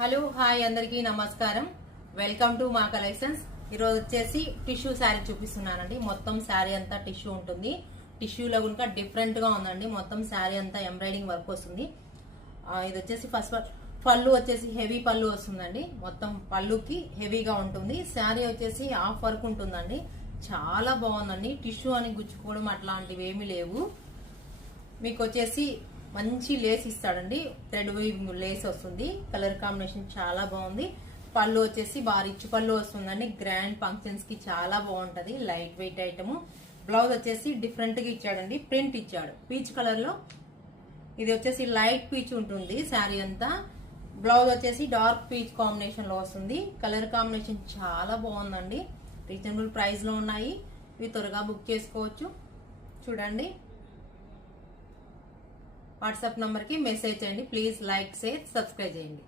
Hello hi అందరికీ నమస్కారం. Welcome to మా కలెక్షన్స్. ఈరోజు వచ్చేసి టిష్యూ శారీ చూపిస్తున్నానండి. మొత్తం శారీ అంతా టిష్యూ ఉంటుంది. టిష్యూలో కనుక డిఫరెంట్ గా ఉందండి. మొత్తం శారీ అంతా ఎంబ్రాయిడింగ్ వర్క్ వస్తుంది. ఇది వచ్చేసి ఫస్ట్ పళ్ళు వచ్చేసి హెవీ పళ్ళు వస్తుందండి. మొత్తం పళ్ళుకి హెవీగా ఉంటుంది. శారీ వచ్చేసి హాఫ్ వర్క్ ఉంటుందండి. చాలా బాగుందండి. టిష్యూ అని గుచ్చుకోవడం అట్లాంటివి ఏమీ లేవు. మీకు వచ్చేసి మంచి లేస్ ఇస్తాడండి. థ్రెడ్ వీవింగ్ లేస్ వస్తుంది. కలర్ కాంబినేషన్ చాలా బాగుంది. పళ్ళు వచ్చేసి బాగా రిచ్ పళ్ళు వస్తుందండి. గ్రాండ్ ఫంక్షన్స్ కి చాలా బాగుంటది. Light weight item. బ్లౌజ్ వచ్చేసి డిఫరెంట్ గా ఇచ్చాడండి. ప్రింట్ ఇచ్చాడు పీచ్ కలర్ లో. ఇది వచ్చేసి లైట్ పీచ్ ఉంటుంది శారీ అంతా. బ్లౌజ్ వచ్చేసి డార్క్ పీచ్ కాంబినేషన్ లో వస్తుంది. కలర్ కాంబినేషన్ చాలా బాగుందండి. రీజనబుల్ ప్రైస్ లో ఉన్నాయి. ఇవి త్వరగా బుక్ చేసుకోవచ్చు. చూడండి, వాట్సాప్ నంబర్ కి మెసేజ్ చేయండి. ప్లీజ్ లైక్, షేర్, సబ్స్క్రైబ్ చేయండి.